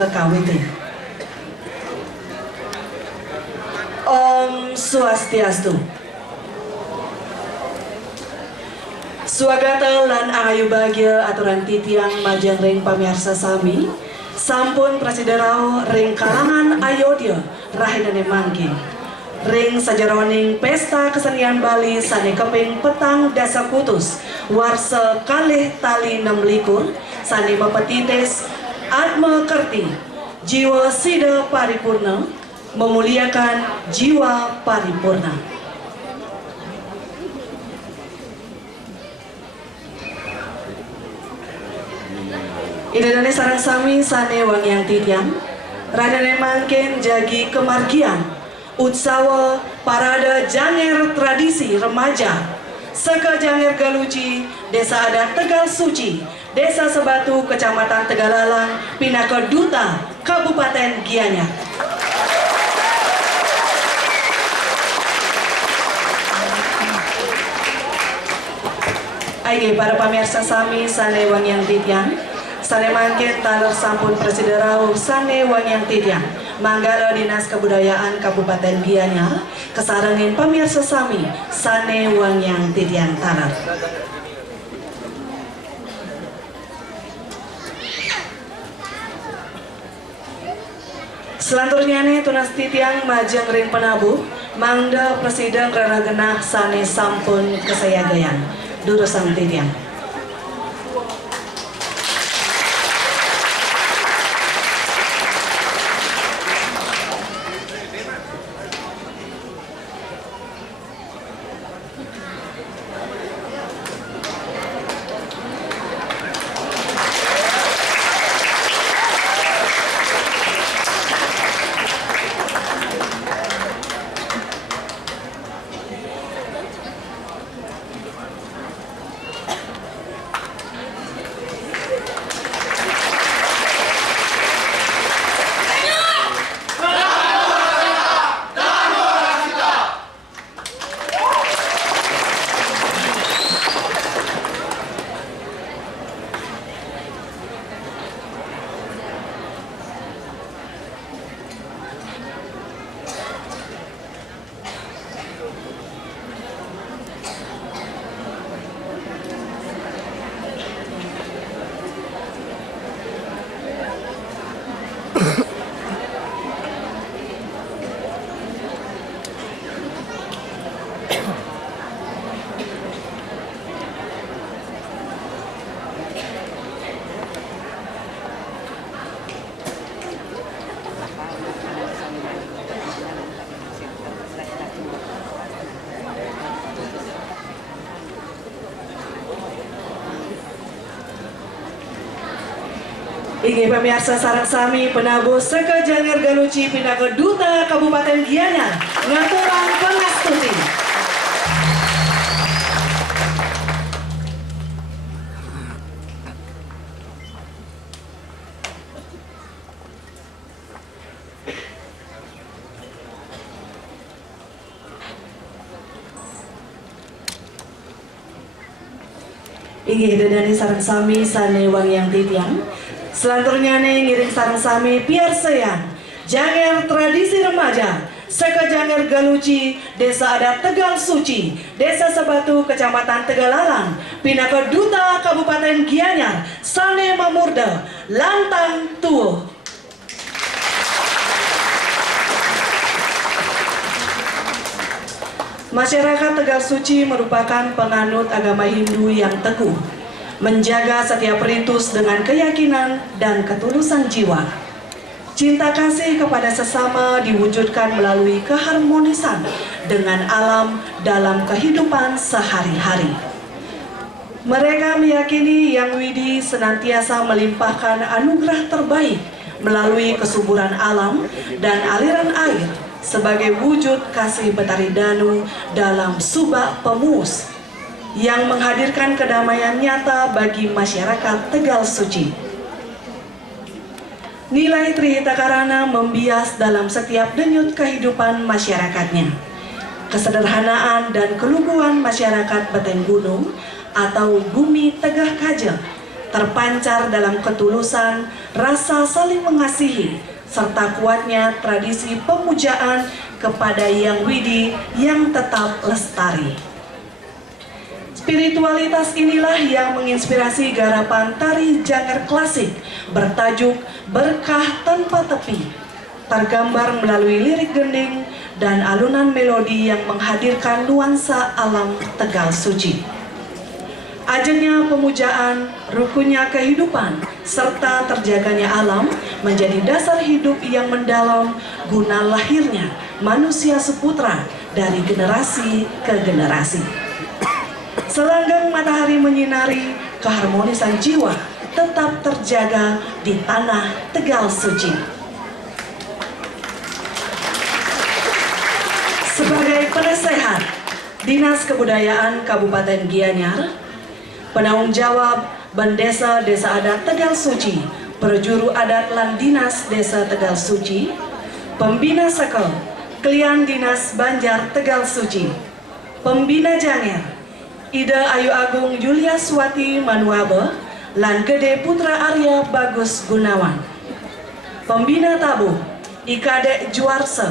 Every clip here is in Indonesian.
KWT. Om Swastiastu. Swagata lan ayu bahagia aturan titiang majang ring pamirsa sami sampun prasiderau ring kalangan ayodya rahidane mangkin ring sajaroning pesta kesenian Bali sane keping petang dasa kutus warsa kalih tali 26 sane mapetites atma kerti jiwa sida paripurna memuliakan jiwa paripurna. Idadane sarang sami sane wangyang titiang radane mangken jagi kemargian utsawa parada janger tradisi remaja saka Janger Galuci Desa Adat Tegal Suci Desa Sebatu Kecamatan Tegalalang Pinaka Duta Kabupaten Gianyar. Aige para pamirsa sami sane wangyang titiang sane mangken taler sampun prasiderau sane wangyang titiang Manggala Dinas Kebudayaan Kabupaten Gianyar kesarengin pamirsa sami sane wangyang titiang taler. Selanturnya nih tunas titiang majeng ring penabuh mangda presiden rara genah sane sampun kesayagayan durusang titiang. Inggih pemirsa sareng sami penabuh saka Janger Galuci Pinaka Duta Kabupaten Gianyar ngaturang pangastuti. Inggih dedani sareng sami sane wangyang titiang. Selanturnya nih ngiring sareng sami piarsayan Janger Tradisi Remaja saka Janger Galuci Desa Adat Tegal Suci Desa Sebatu Kecamatan Tegalalang Pinaka Duta Kabupaten Gianyar sane mamurda lantang tuuh. Masyarakat Tegal Suci merupakan penganut agama Hindu yang teguh, menjaga setiap ritus dengan keyakinan dan ketulusan jiwa. Cinta kasih kepada sesama diwujudkan melalui keharmonisan dengan alam dalam kehidupan sehari-hari. Mereka meyakini Yang Widi senantiasa melimpahkan anugerah terbaik melalui kesuburan alam dan aliran air sebagai wujud kasih Betari Danu dalam Subak Pemus yang menghadirkan kedamaian nyata bagi masyarakat Tegal Suci. Nilai Trihita Karana membias dalam setiap denyut kehidupan masyarakatnya. Kesederhanaan dan keluguan masyarakat Beteng Gunung atau Bumi Tegah Kaja terpancar dalam ketulusan, rasa saling mengasihi, serta kuatnya tradisi pemujaan kepada Yang Widi yang tetap lestari. Spiritualitas inilah yang menginspirasi garapan tari Janger klasik bertajuk Berkah Tanpa Tepi, tergambar melalui lirik gending dan alunan melodi yang menghadirkan nuansa alam Tegal Suci. Ajengnya pemujaan, rukunnya kehidupan, serta terjaganya alam menjadi dasar hidup yang mendalam guna lahirnya manusia seputra dari generasi ke generasi. Selanggang matahari menyinari, keharmonisan jiwa tetap terjaga di tanah Tegal Suci. Sebagai penasehat Dinas Kebudayaan Kabupaten Gianyar, penanggung jawab Bandesa Desa Adat Tegal Suci, Perjuru Adat Lan Dinas Desa Tegal Suci, Pembina Sekel, Klian Dinas Banjar Tegal Suci, Pembina Janger, Ida Ayu Agung Yulia Swati Manuabe, Lan Gede Putra Arya Bagus Gunawan, Pembina Tabuh, Ikadek Juarse,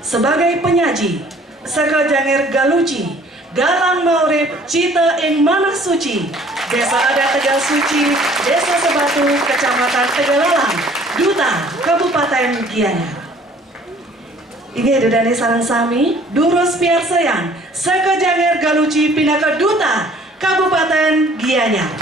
sebagai penyaji, Saka Janger Galuci, Galang Maurib Cita ing Manah Suci, Desa Adat Tegal Suci, Desa Sebatu, Kecamatan Tegalalang, Duta, Kabupaten Gianyar. Inge dudane sareng sami, Durus Piarsayan, Saka Janger Galuci Pinaka Duta, Kabupaten Gianyar.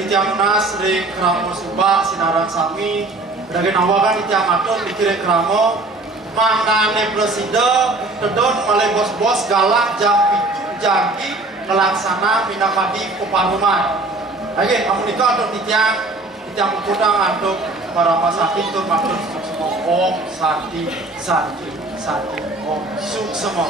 itiang nas ring kramo suba sinaran sami daging nawagan itiang aton dikirim kramo mangane presiden tedon oleh bos-bos galak jam jagi melaksana minapadi uparuman lagi kamu nikah atau itiang kudang atau para masakin tuh matur semua om sati om suk semua.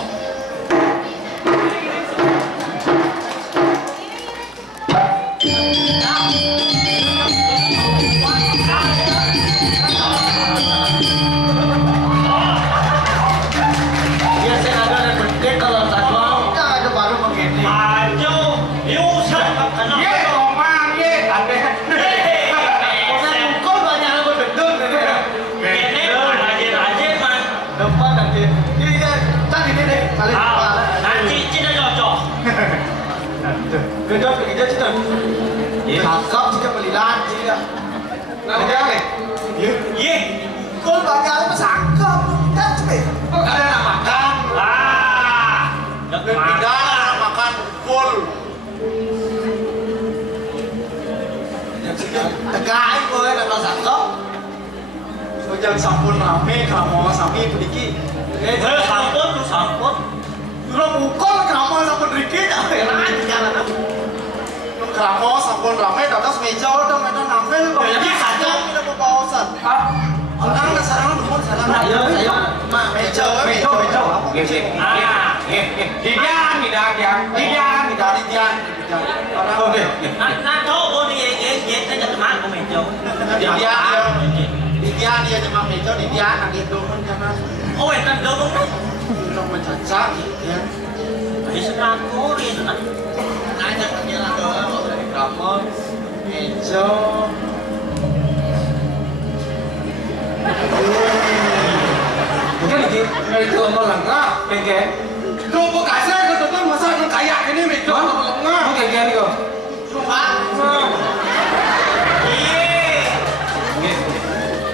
Kerja cita. Kakak cita pelilan cita. Kerja ni. Ye. Kau banyak apa sangkap? Kan cepet. Kau ada nak makan? Dan tidak makan full. Tegai kau nak sangkap? Jangan sampun rame kalau mau sami pediki. Sampun. Sudah pukul kamu sampun dikit. Heran jalan. Kamu sampun rame datas meja udah meja nafel. Jadi saja tidak mau pausan. Sekarang dah sarang dulu sarang. Ayo. Meja. Didian. Oke. Didian dia cuma meja Didian lagi turun jangan. Oh, itu dong. Belum mencaca ya. Di sekolah itu nak. Nanya ke lah kalau dari kamar. Meja. Mungkin itu orang lengkap, pengen. Lu kok kasih ke tuh masa lu kayak gini meja lengkap. Mungkin gini kok.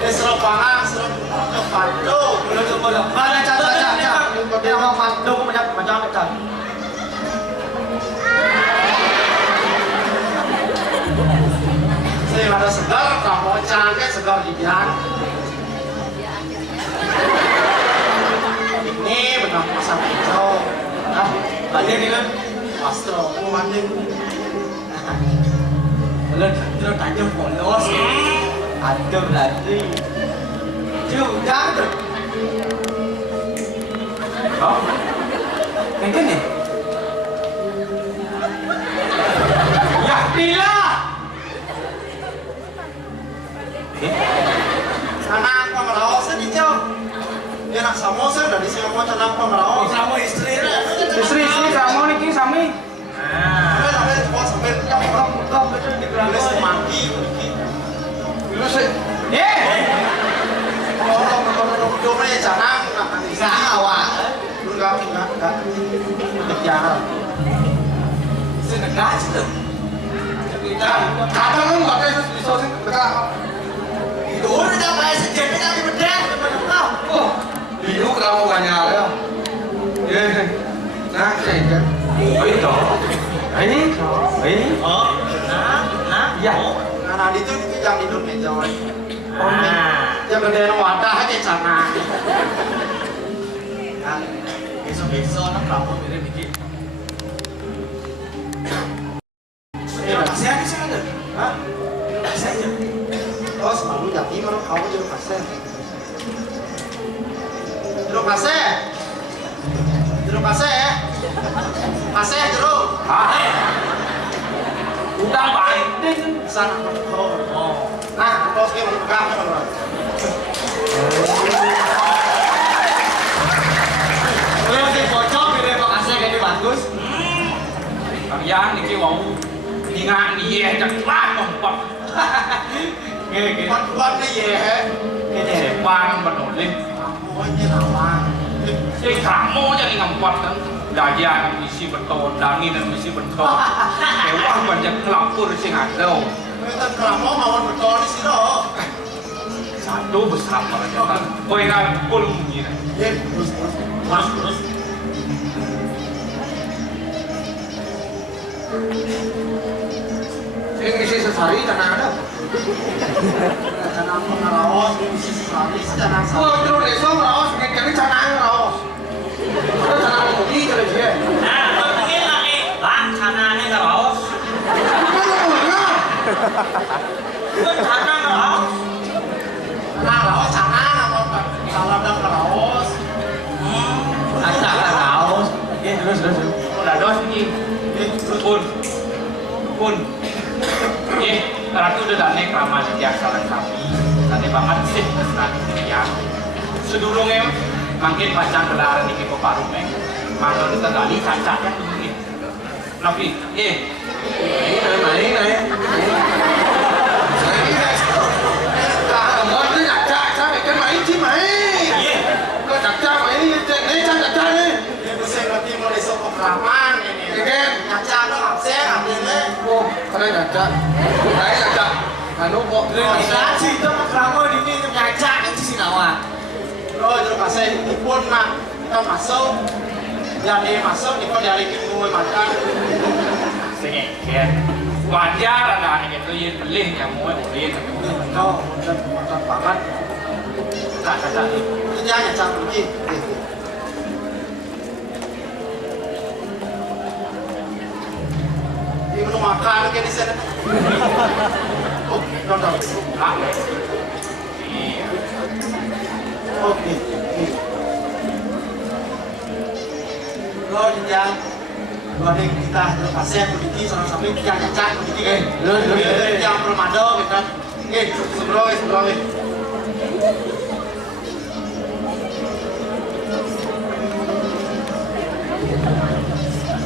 Serap pangan, serap pandu. Mana caca. Dia mau pandu macam macam. Saya ada segar, kamu canggih segar Didian. Ini benar masak hijau. Balik ni kan? Astro, mau mandi. Lo tanya polos. Ada berarti. Juga tu. Oh. Mungkin ni. Ya bila. Anak pengelau sedikit. Dia nak samosa dari sini mau anak pengelau. Sama istri lah. Istri kamu niki sami. Sampai yang orang muda betul di gelas mandi. Orang cuma ya canang, Awak. enggak. Jangan. Senegah situ. Kadang kan nggak kayak bisa sih kita. Itu orang dah bayar sejenis lagi berdek. Oh, biru kamu banyak ya. Nah, saya. Oh itu. Ini. Oh, nah. Ya. Nah, itu yang tidur meja. Yang gede wadah aja sana. Besok-besok nak kamu mirip dikit. Masih ada sih ada. Hah? Masih aja. Oh, selalu jadi kalau kamu jeruk kasih. Jeruk kasih. Kasih jeruk. Udah baik. Sana oh. Nah, terus dia memegang kan. Kalau si bocor pilih makasih kayak bagus. Kalian niki wau ingat dia cepat mempak. Buat ni ye. Sepan menolin. Oh, ini nama. Si kamu jadi ngempat kan. Daya misi betul, dangin dan misi betul. Ewan banyak kelapur sing ada. Kita kamu mau betul di sini. Satu besar aja kan. Kau ingat pun ni. Terus. Saya misi sesari tanah ada. Jangan pengaraos, misi sesari, jangan Oh, terus desa raos, ngekene tanah raos. Ada tanah mudi kalau dia. Nah, mungkin lagi bang sananya nggak raos. Kan sana nggak raos. Raos, jangan salah dan raos. Ada nggak raos. Ya, terus. Udah dos ini. Pun. Ratu udah dane keramat yang salah kami. Tadi banget sih nanti ya. Sedurungnya makin pacar gelaran ini ke parume. Makan kita kali cacatnya tuh ini. Tapi, Main. Kamu itu cak kan main sih main. Iya. Kau cak main ini cak nih. Ini bisa berarti mulai sok keraman ini. Kan? Ngaca tuh absen, artinya. Oh, karena cak. Saya cak. Anu kok Sih itu kamu di sini nyacak itu sih nawa. Oh, terima kasih. Ipun nak kita masuk. Jadi masuk, kita dari minggu makan. Sengit. Wajar ada anak itu yang beli yang mau beli. Oh, dan makan banget. Cacat. Itu dia hanya cak begini. Ini belum makan kayak di sana. Oh, nonton. Iya. Oke. Lo jangan banding kita pasien begini sama sampai kita nyacat begini. Yang permado gitu. Sebroi.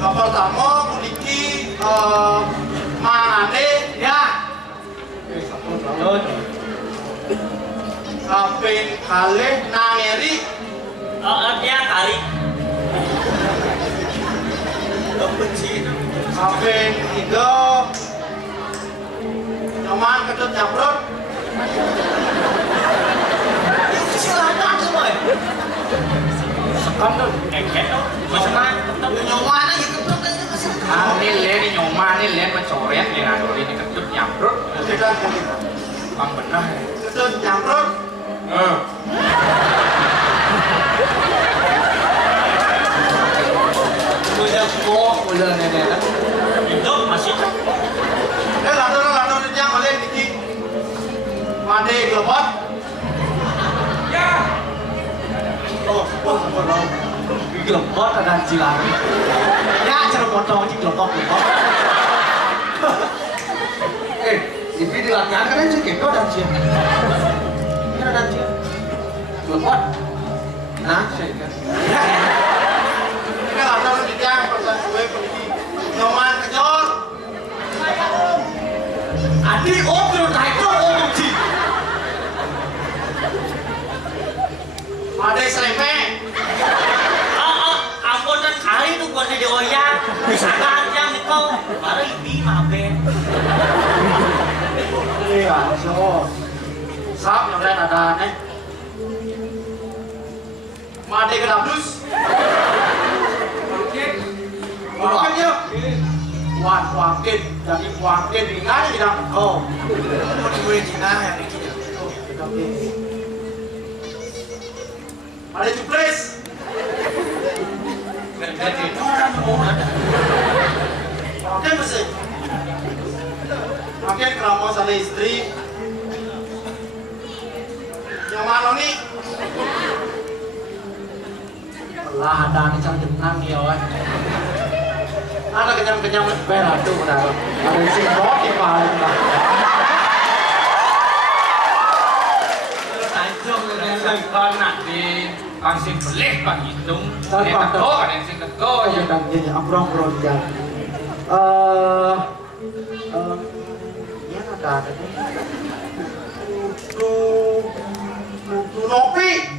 Pertama memiliki mangane ya. Kaping kalih nangeri. Dia kali. Benci. Kaping 3 nyaman ketut nyabrut. Silakan semua. Sekarang tuh, eket tuh, masakan. Nyaman aja ketut aja masih. Ini nyoma nih mencoret nih ngadol ini ketut nyamprut. Tidak Bang benar. ketut nyabrut. udah nenek. Itu masih. Lalu dia boleh dikit. Made globot. Ya. Oh, Glebot ada cilang. Ya, cara potong di glebot. Ini di latihan kan aja gitu dan cia. Ini ada cia. Glebot. Nah, saya kan. Ini lalu dia persen gue pergi. Nyoman kejor. Adi terus naik om ci. Made seleme. Ampun dan kali itu buat di oyang. Bisa yang itu baru ini maben. Iya, so. Sap yang lain ada nih. Made kedabdus. Makan yuk. Wakit, jadi wakit ini kan tidak kau. Mau dibuat Cina yang ini. Ada cuples. Makan bersih. Makan kerama sama istri. Yang mana nih? Lah ada nih cang jenang ya kan. Ada kenyang-kenyang berat tuh benar. Ada sing rot di paling lah. Kalau nanti kasih beli pak hitung, ini teko ada yang sing teko Oh ya. ya kan jadi ambrong ya. Ya ada tuh.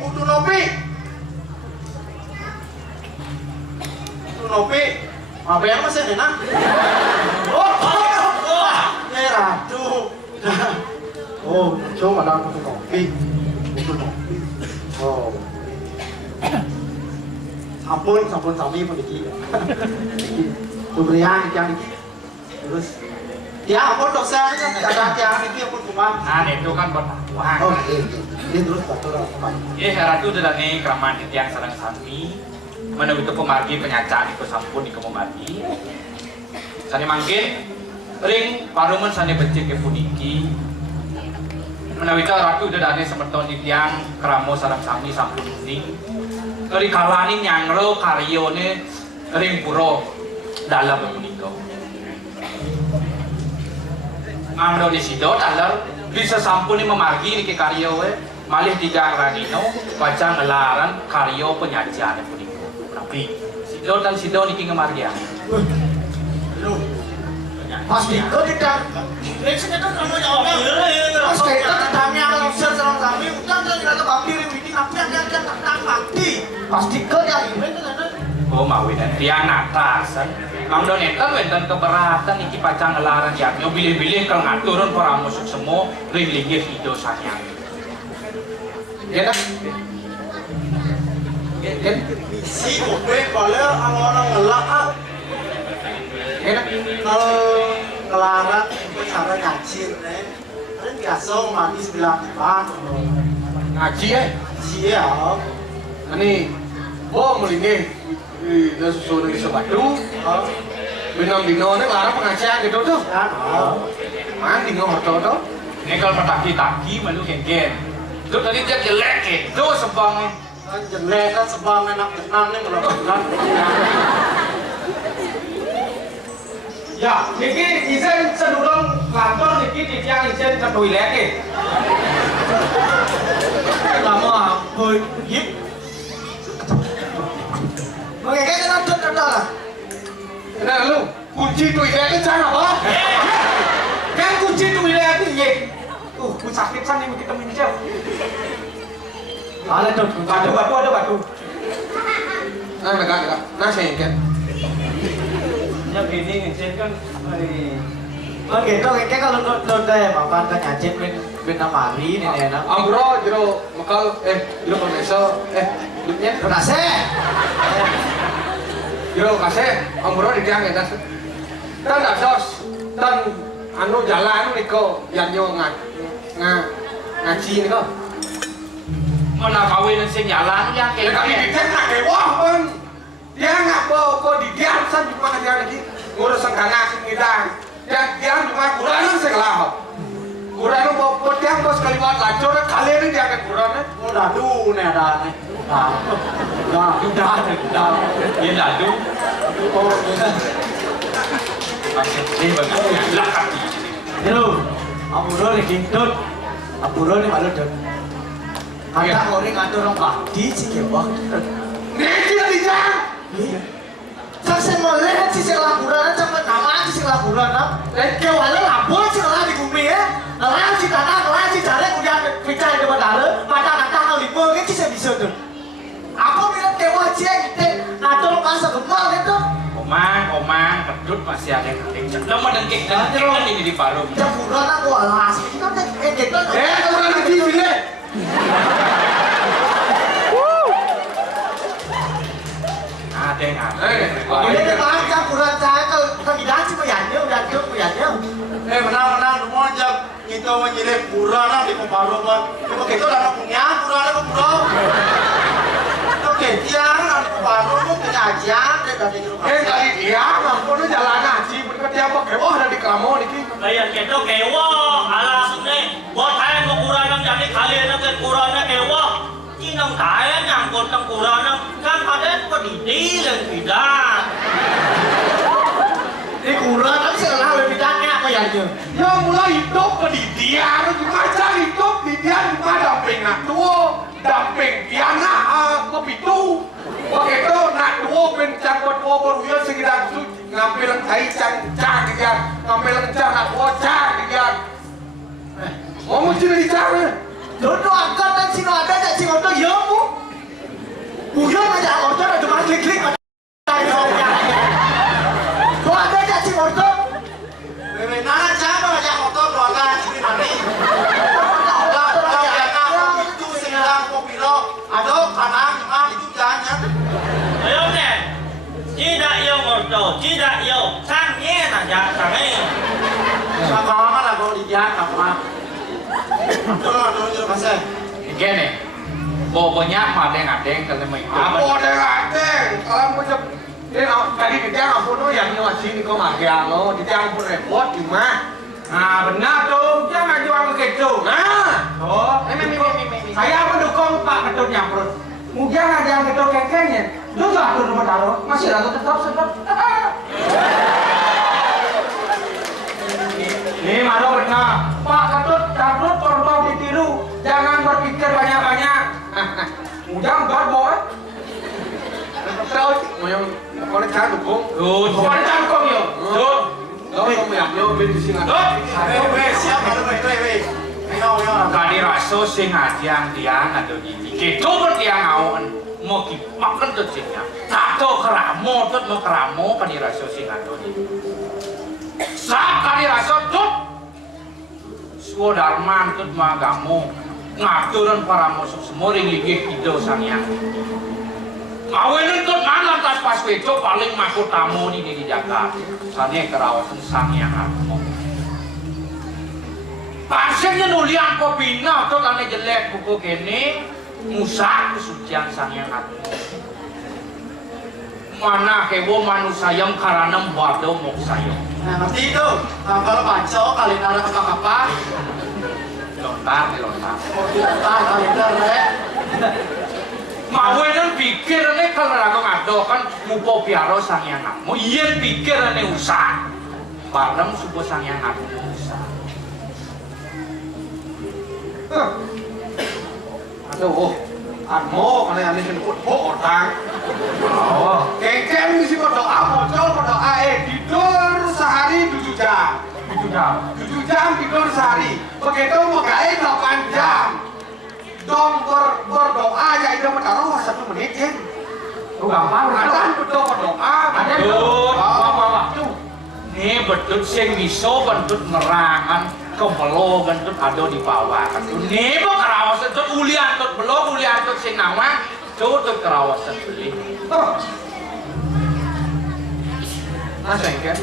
Kudu nopi. Apa yang masih ada nak? Ratu. Oh, coba ada kudu nopi. Oh. Sampun sami pun iki. Tubrian yang iki. Terus Tiang pun dosa ada tiang itu pun kuman. Nah, itu kan buat wah. Oh, ini terus batur apa? Ratu udah nih keramat di tiang sarang sami. Menawi itu pemargi penyacaan itu sampun dikomomati. Sani mangkin ring paruman sani becik ke puniki. Menawi itu Ratu udah nih semeton di tiang keramo sarang sami sampun ning. Kali kalani nyangro karyone ring puro dalam puniko. Ngangro di sido dalam bisa sampuni memargi di karyo malih tiga radino baca ngelaran karyo penyajian puniko. Tapi sido niki ngemargi. Lu. Pas itu tidak. Leksnya kan namanya orang. Pas kita tanya langsung sama kami, udah kita babi bikin apa yang tentang mati. Pas dikau yang ini kan. Oh mau dan tiang atasan. Mang don eta wenten keberatan iki pacang ngelaran yaknya bilih-bilih kalau ngaturun para musik semua ring-linggih hidup sayang. Ya kan? Kan Si kowe boleh orang ngelak. ya kan? Kalau ngelarat itu cara ngajin kan biasa mandi 9 bulan. Ngaji ya. Iya. Ani bo mulinge di susu di Sebatu. Benam dino ne larang pengajian gitu tuh. Kan. Man dino hoto tuh. Ini kalau petaki-taki melu gen-gen. Itu tadi dia jelek itu sebang. Kan jelek kan sebang enak tenang nih kalau bulan. Ya, niki izin sedulur kantor niki di tiang izin ke toilet ke. Lama boy hip. Mengeke kan ada lah. Nah lu kunci toilet itu jangan apa? Kan kunci toilet itu ye. Ku sakit san ini kita minjau. Ada tuh, ada batu. Nah, enggak. Nah, saya ingin. Ya gini ngecek kan Oh gitu, kayak kalau deh, makan kan nyacin ben namari ini enak. Ambro jero makal jero permeso duitnya kasih. Jero kasih, ambro di tiang eta. Kan ados dan anu jalan niko yang yo ngaji niko. Mana kawin sing jalan yang Ya kami dicek nak wah pun. Dia ngapa kok di diam san cuma dia lagi ngurus sengkana kita. Dia cuma kurang sekolah. Kurang mau potong bos kali buat lacur kali ini dia akan kurang. Oh dadu nih ada nih. Udah. dia lalu. Oh Ini bagaimana? Lakat. Yo, amuro ni kintut. Amuro ni malu dot. Ada orang ngatur orang padi sih kewah. Nanti ada jam. Saya mau lihat sih laporan, sama nama sih laporan. Kewahnya lapor sih lah di bumi ya. Lah si tanah, lah si jalan udah bicara dengan darah. Mata hal lima kan sih bisa tuh. Apa bilang kewah sih kita ngatur masa kemal itu. Omang, pedut masih ada yang kenceng. Lama dengkik kan ini di paru. Campuran aku alas. Kita gitu. Orang lagi bilang. Ada yang ada. Ini kan campuran saya kalau kandidasi bayarnya udah tuh bayarnya. menang semua aja kita menyilih pura di Keparuman. Kalau kita udah punya pura Oke, tiang di Keparuman punya aja dari rumah. Kali dia mampu jalan ngaji, berkat dia pakai dari kamu niki. kayak gitu kewa alasnya buat saya kekurangan jadi kalian yang kekurangan kewa inang saya nyangkut kekurangan kan kalian pedidi dan tidak Ini kurang kan sekolah lebih tanya apa ya aja. Ya mulai hidup pendidikan, cuma cari hidup pendidikan cuma damping nak tua, damping piana kepitu. Begitu nak tua bencang tua berusia sekitar itu ngambil kai cang dia, ngambil cang nak tua cang dia. Mau mesti dicari. Dodo angkat dan sino ada tak sino tu ya mu. Bukan aja order ada cuma klik. Kau ada tak sih order? Nah, siapa aja motor keluarga sini nanti. Itu sedang kopi lo, ada kanan itu jangan. ayo nè tidak yêu một tổ tidak yêu sang nhé là dạ thằng ấy Mak. Aduh, terima kasih. Gini, pokoknya madeng-adeng kalau mau ikut. Apa adeng-adeng? Kalau macam dia tadi di tiang apa tuh yang nyawa sini kau makan lo di tiang pun repot cuma. Nah benar tuh, jangan jual begitu. Nah, tuh, saya mendukung Pak Ketut Nyamprut. Mungkin ada yang Ketut kengkengnya. Lu gak tuh nomor taruh, masih lalu tetap sedap. Ini malu benar. Pak Ketut Nyamprut contoh ditiru. Jangan berpikir banyak-banyak. Ujang buat boy. Terus, mau yang cari dukung. Mau cari dukung yo. Tuh. Lo kamu yang yo beli sini. Siap, weh. Kali rasa sing ajang tiang atau gini. Kita bertiang awan mau kipakan tuh singnya. Tato keramo tuh mau keramo kali rasa sing atau gini. Saat kali rasa tuh Swadarman tuh magamu ngaturan para musuh semua ringgit hidup sangyang. Awenin tuh mana tas pas weco paling makut tamu nih di Jakarta. Sana kerawasan sangyang aku. Pasirnya nulian kopina tuh karena jelek buku kene musak kesucian sangyang aku. Mana kewo manusayam karena mbado mok sayang. Nah, ngerti itu. Kalau panco kali nara apa-apa. Lontar. Mau dilontar kalender, rek. Mawenan pikir nih kalau aku ngado kan mupo piaro sangyang aku. Iya pikir nih usah. Bareng subuh sangyang aku usah. Aduh, amo kalau yang ini pun orang. Oh, kengkeng mesti berdoa, muncul berdoa. Tidur sehari 7 jam. 7 jam tidur sehari. Begitu mau gaib 8 jam. Dong berdoa ya itu menaruh 1 menit ya. Ada berdoa. Betul, waktu. Nih betul sing miso bentut merangan kebelo bentut ada di bawah. Nih mau kerawasan tuh ulian tuh belo ulian tuh sing nawang tuh kerawasan beli. Nasa kan?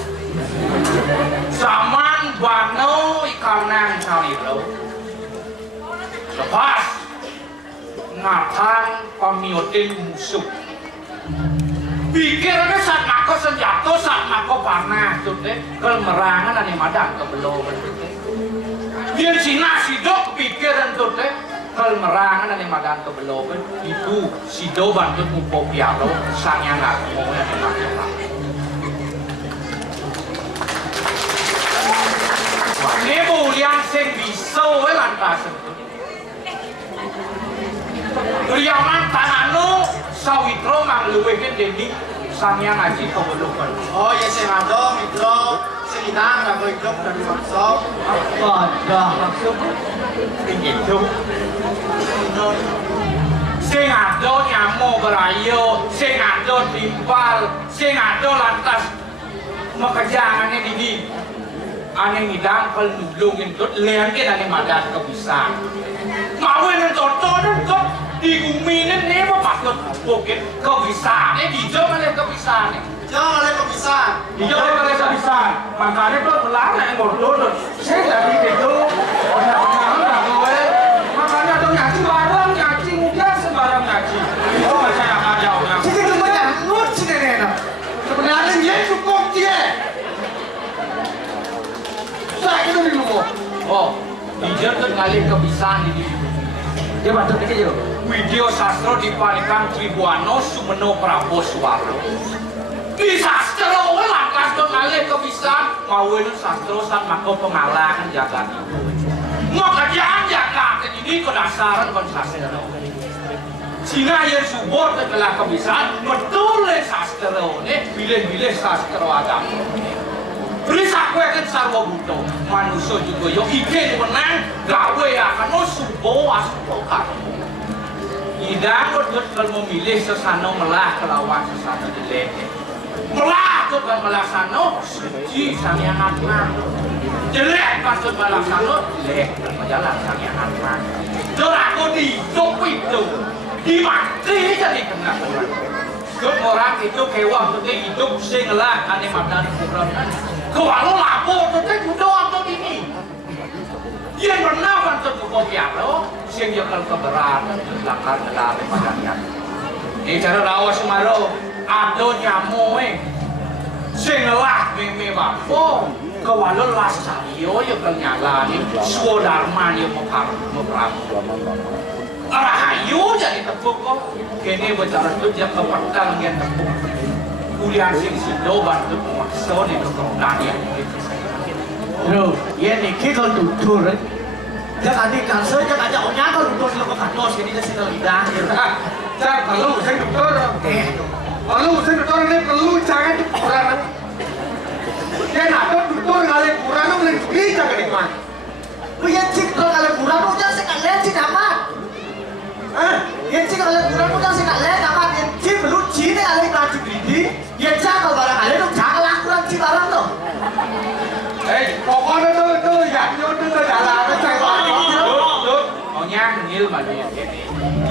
Zaman bano ikanang kali lo. Lepas ngatan pamiotin musuh. Pikirannya saat mako senjata, saat mako panah tuh deh. Kalau merangan ada madan kebelo bentut deh. Dia Cina sidok pikiran tuh deh. Kalau merangan ada madan kebelo bentut itu sido bantut mupo pialo sangnya nggak mau yang dimakan. Ini bulian sing bisa lantas itu. Riaman tananu sawitro mangluwehin deni sangnya ngaji kebelukan. Oh ya sing ado mitro sing inang ra hidup dari workshop. Ada maksud itu. Sing ado nyamo berayo, sing ado timpal, sing ado lantas mekerjaannya dini. Aneh ngidang kalau nulungin tuh lengket aneh madan kebisan. Mawin yang toto dan kok diguminin nih mau patut bukit kebisan. Dijauh oleh kebisan. Jangan oleh kebisan. Dijauh oleh kebisan. Makanya tuh melarang yang ngordon. Saya dari itu benar-benar gue. Makanya tuh nyaci bareng, nyaci muda sembarang nyaci. Oh saya akan jauhnya. Jadi kemudian ngut sih nenek. Sebenarnya dia cukup dia. Saya itu di rumah. Oh, dijauh tuh ngalih kebisan di sini. Dia bantu dikit yo. Widya sastra diparikan Tribuano Sumeno Praboswara. Di sastra lantas tuh ngalih kebisan mawin sastra sak mako pengalangan jagat itu. Mau kerjaan jagat ini kedasaran kon sastra. Cina yang subur telah kebisan betul sastra ini bilih-bilih sastra agama. Risa kue kan sarwa buto, manusia juga yo ide menang, gawe akan subo asubo kan. Ida kau kalau memilih sesano melah kelawan sesano jelek. Melah tu kan melah sano, suci sang yang atman. Jelek pasut melah sano, jelek berjalan sang yang atman. Doraku di itu, dimati jadi kena orang. Orang itu kewah tu hidup singlah aneh madan kurang. Kalau lapor, tu kudo atau ini. Yen pernah bantu ke piano, sing yakal keberatan lakar lalare padanya. Ini cara rawas semaro, ado nyamoe. Sing lah meme bapo, kewalo las sayo yakal nyalani, swadharma yo mepramu. Rahayu jadi tepuk kok. Kene bicara tu dia kepakal yang tepuk. Kuliah sing sido bantu memaksa ni kekonan ya. Rồi, yên thì khi con tụt thua đấy. Chắc là đi càng sớm chắc là cháu nhá con tụt thua nó có cả đôi cái đi ra xin lời đá. Chắc là lúc sinh tụt thua rồi. Ở lúc sinh tụt thua nên còn lúc cha cái tụt thua ra. Cái nào con tụt thua là lên cú ra nó lên đi cho cái đi mà. Bây giờ chích con là cú ra nó chắc sẽ cản lên chích hả mà. Yên chích là cú ra nó chắc sẽ cản lên hả mà. Yên chích mà lúc chín này là lên bàn chụp đi. Yên chắc còn bảo là cản lên lúc chả là cú ra chích vào lắm rồi. Ê, có con nó dặn vô nó trả là nó chạy vào đi. Tốt, có nhang như mà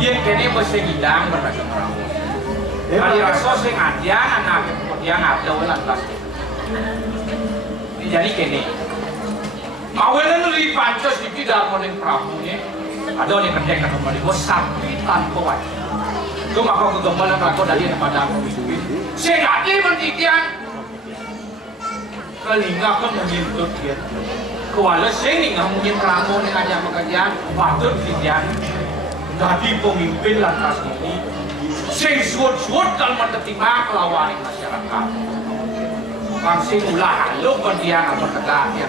yên cái này mới sẽ nghỉ đáng mà phải không? Kali rasa sing adian anak kemudian ada lan kelas. Jadi kene. Mawelan li pancos iki dalam ning prabune. Ada ning kendek kan kembali bos sapi tanpa wajib. Ku maka kegembalan aku dari pada aku itu. Sing ati mentikian. Kelinga kan menyentuh dia. Kuala sing ning mungkin pramu ning aja pekerjaan patut dikian. Jadi pemimpin lantas ini sing suwut-suwut kalau menerima kelawan masyarakat. Kang sing ulah lu dia apa tegaknya.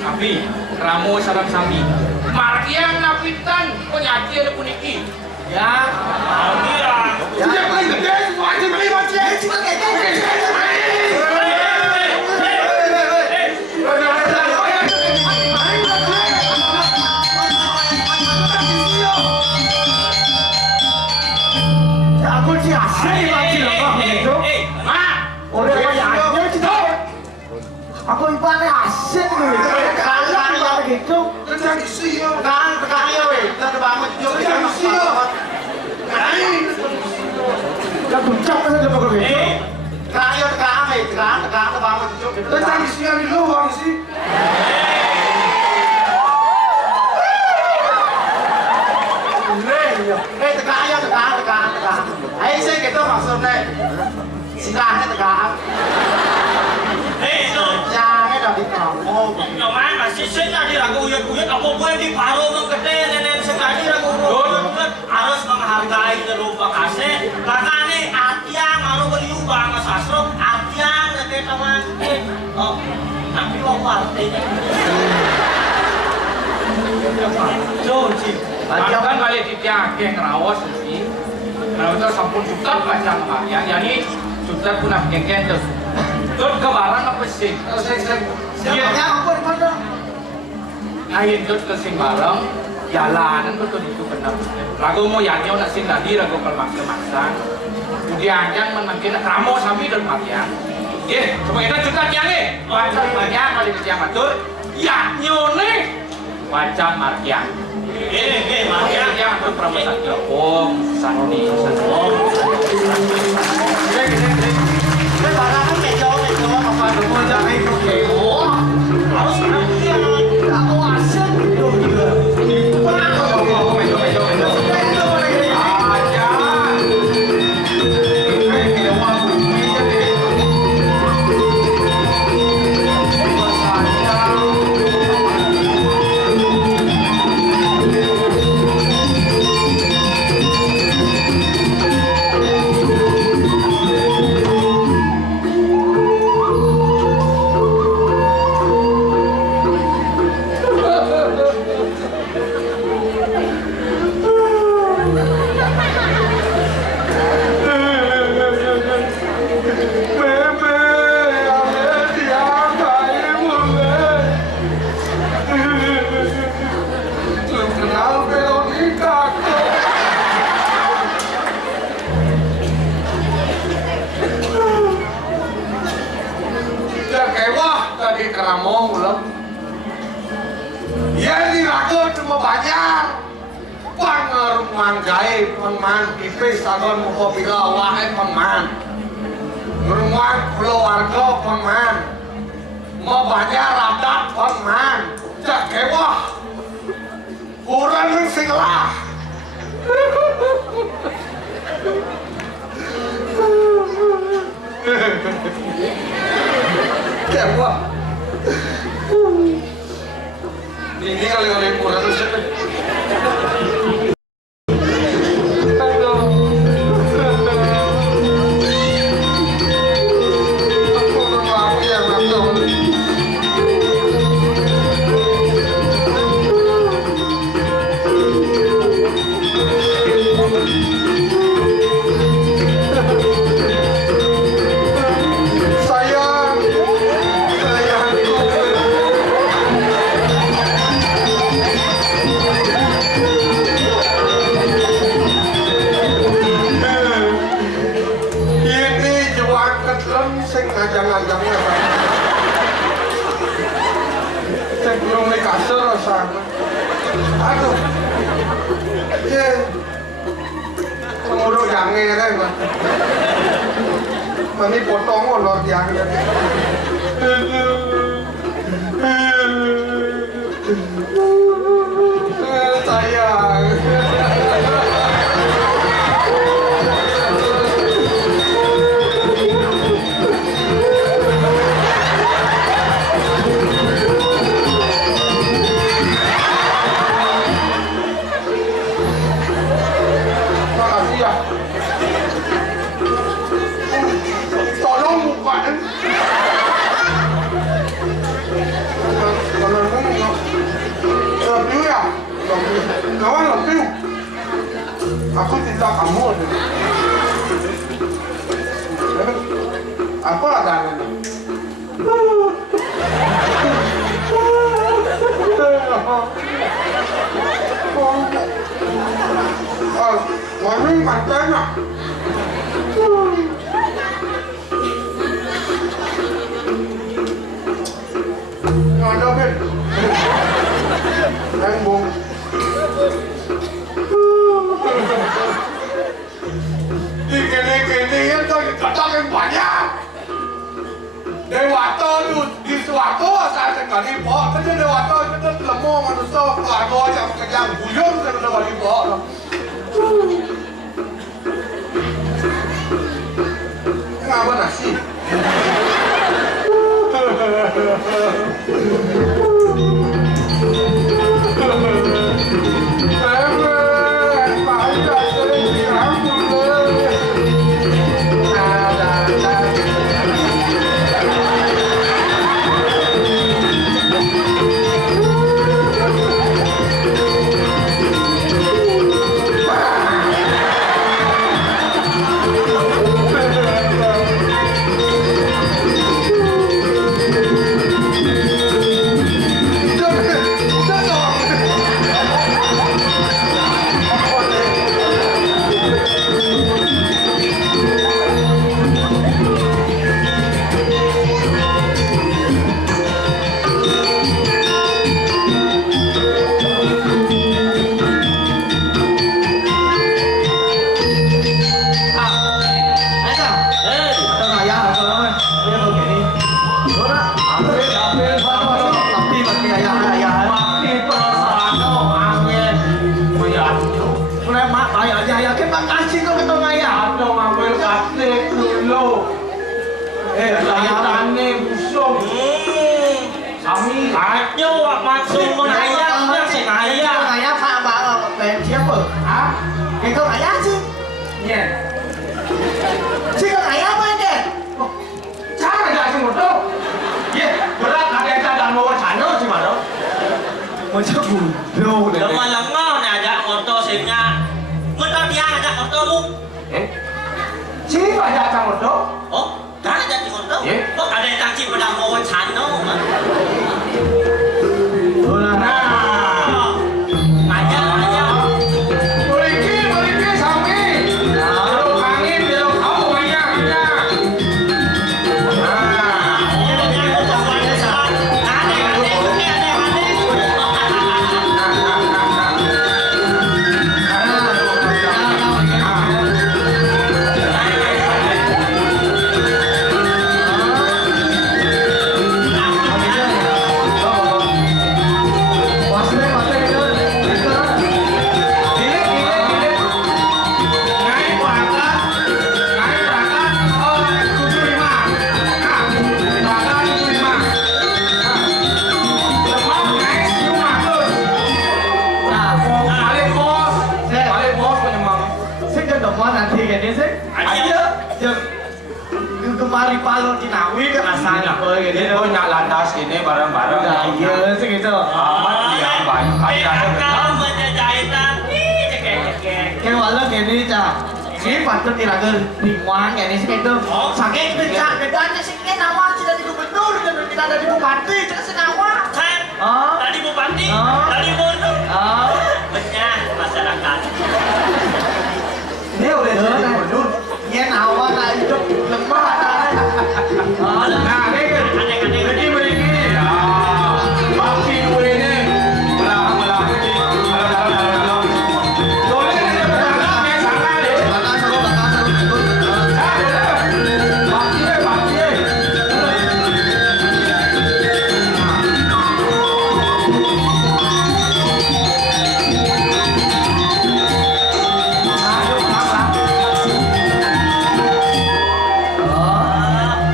Tapi ramu sareng sami. Markian napitan penyakit puniki. Ya, Almira. sejak paling gede wajib beli wajib. Cuma aku sih asli wajib apa gitu. Oleh wajibnya gitu. Aku ibaratnya asik gitu. Kalau gitu, Kencang isi yo. Kan tekan yo we. Kita bangun yo kencang isi yo. kan puncak kan ada begitu. Tekan yo tekan we. Tekan bangun yo. Kencang isi yang di luar sih. Tekan yo tekan. Ayo sih kita maksudnya. Silahkan tekan. Itu. Jangan dari kamu. Nyoman masih sing tadi ragu uyut-uyut apa gue di paro gede nenek sekali ragu uyut harus menghargai rupa kasih makanya atiang harus beli ubah mas sastro atiang ngerti teman oh tapi mau artinya Joji Kan balik tiga ke ngerawas sih. Ngerawas sampun juta baca kemarin. Yani juta punah kengken tuh. Tuh kebarang apa sih? Siapa aku di mana? Ayin tuh kesing bareng. Jalanan betul itu benar. Lagu mau yanyo nak sing tadi lagu kelmaksa. Kemudian yang menangkin ramo sami dan marian. Ye, coba kita juta jange. Baca banyak kali ketiang matur. Yanyo nih. Baca marian. Makanya yang untuk pramusa Om Sandi Om. Cái bà ra nó mẹ cho mà phải được mua cho hay không vậy? harus Aku asik gitu. Keramong ulang. Ya diragut cuma banyak. Pangeruman gaib, pengman pipis agon muka pila wae pengman. Rumah keluarga pengman. Mau banyak radat pengman. cak kewah. Orang sing lah. Kewah. Ini kali-kali kurang sih. Aduh, ye, ngurus yang ini kan, mami potong olor yang ini. Sayang. Kawan lebih, aku cinta kamu. Apa adanya? Mami matanya. Ada bet. Tembung. Ini itu dikatakan banyak. Dewata itu di suatu saya sekali pok, tapi dewata itu lemah manusia keluarga yang kerjaan buyung saya kali pok. Ngapa nasi? Macam bodoh deh. Lemah-lemah nih ajak motor simnya. Motor dia ajak motormu. Siapa ajak motor? Oh, kan ajak motor? Kok ada yang tangci pada mau channel? Nah, ajak. Balik Sami. Belok angin, belok kamu banyak. nanti gini sih. Aja, kemari Palu Cinawi kan asalnya apa gini. Ini nyak landas ini bareng-bareng. Nah, iya sih gitu. Amat dia banyak. Kakak menjajahitan, cekek-cekek. Kayak walau gini cah. Ini patut diraga bingung gini sih gitu. Saking pecah bedanya sih ini nama tidak di gubernur dan tidak ada di bupati, tidak senawa. Kan, tadi bupati, tadi bodoh. Benyah masyarakat. Ini udah jadi gubernur. Ini nawa nggak hidup lemah. Nah, ini kan. Begini. Ya. Baki dua ini. Belah. Boleh ada berangkat ke sana deh. Baki.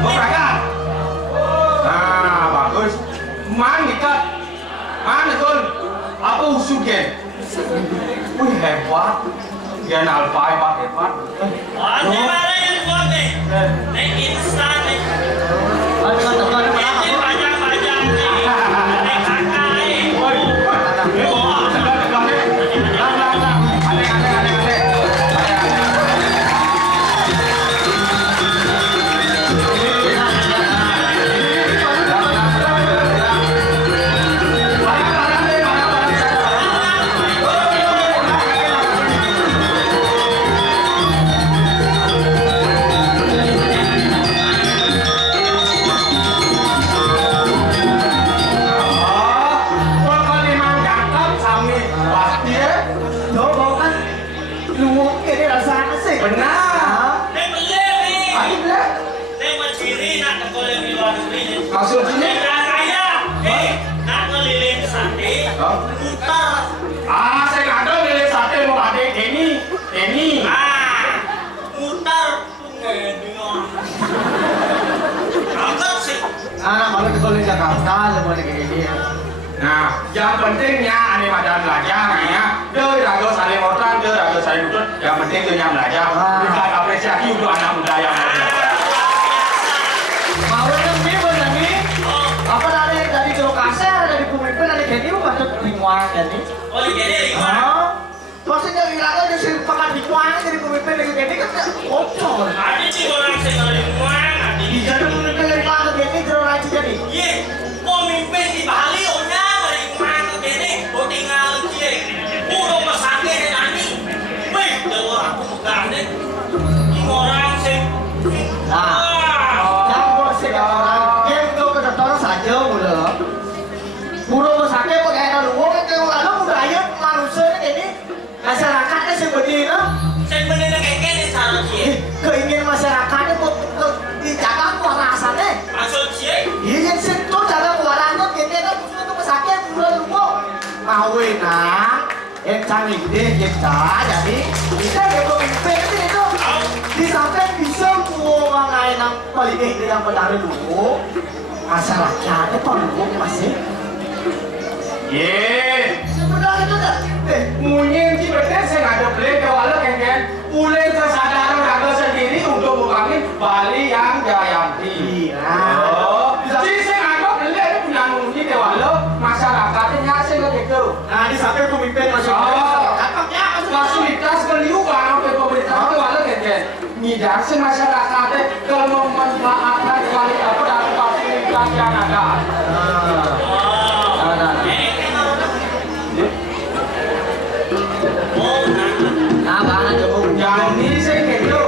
Berangkat. Nah, bagus. Mana tuh? Apa usulnya? Wih, hebat. Gian alfa hebat. Ada mana yang buat nih? Nih instan nih. Ini panjang-panjang nih. Nih kakak nih. Benar. Nih beli nih. Ayo bilang. Nih menciri nak kekoleng di luar negeri nih. Maksudnya? Nih kaya. Nak ngeliling sate. Putar. Saya nggak tahu milih sate mau ada ini. Mutar. Angkat sih. Anak malu di Jakarta semua kayak gini ya. Nah, yang pentingnya ane madan belajar ya. Dia rago saling orang, dia rago saling nutut. Yang penting dia yang belajar. Kita apresiasi untuk anak muda yang muda. Mau nih. Apa dari lokasi ada di pemimpin ada gini patut bingung jadi. Oh jadi gimana? Maksudnya Wiranto jadi pakai bingung jadi pemimpin lagi gini kan bocor. Ada sih orang sing ngelimuan, ada. Jadi pemimpin dari mana gini terus aja jadi. Iya, pemimpin di Bali onya ngelimuan gini, mau tinggal dia. Udah masaknya dan ani. Wih, ada orang pemegang deh. Ini orang sing. Yang bosnya orang yang itu kedokteran saja udah. Burung sakit pakai air luwung kalau lalu udah ayo manusia ini masyarakatnya seperti itu. Saya bener kayak gini cara dia. Keinginan masyarakatnya untuk dijaga kewarasannya. Maksud dia? Iya yang sentuh jaga kewarasan gini kan khusus untuk pesakit burung luwung. Mawin nah, yang canggih deh kita jadi kita yang pemimpin itu. Di samping bisa orang lain yang paling yang benar dulu masyarakatnya pendukung masih. Sebenarnya itu dah. Mungkin di betul saya nggak ada beli kalau kan mulai kesadaran raga sendiri untuk membangun Bali yang Jayanti. Jadi saya nggak ada beli itu punya mungkin kalau masyarakatnya ngasih ke gitu. Nah di samping pemimpin masyarakat. Fasilitas keliuan oleh pemerintah itu kalau kan ngidasi masyarakatnya kalau memanfaatkan kualitas dan fasilitas yang ada. Nah, bahana jauh. Jadi saya gitu.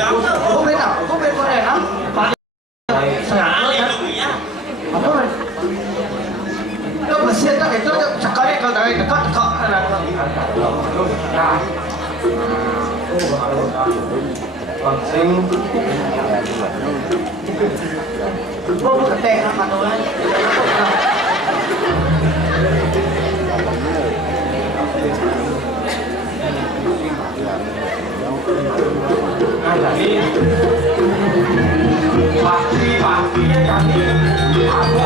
jam tuh. Kok beda? Kok beda enak? Sekali dunia. Apa? Lo bersih tak itu sekali kalau dari dekat. Nah. Langsing. Kok ketek sama tuan? Nah, jadi pasti-pastinya jadi aku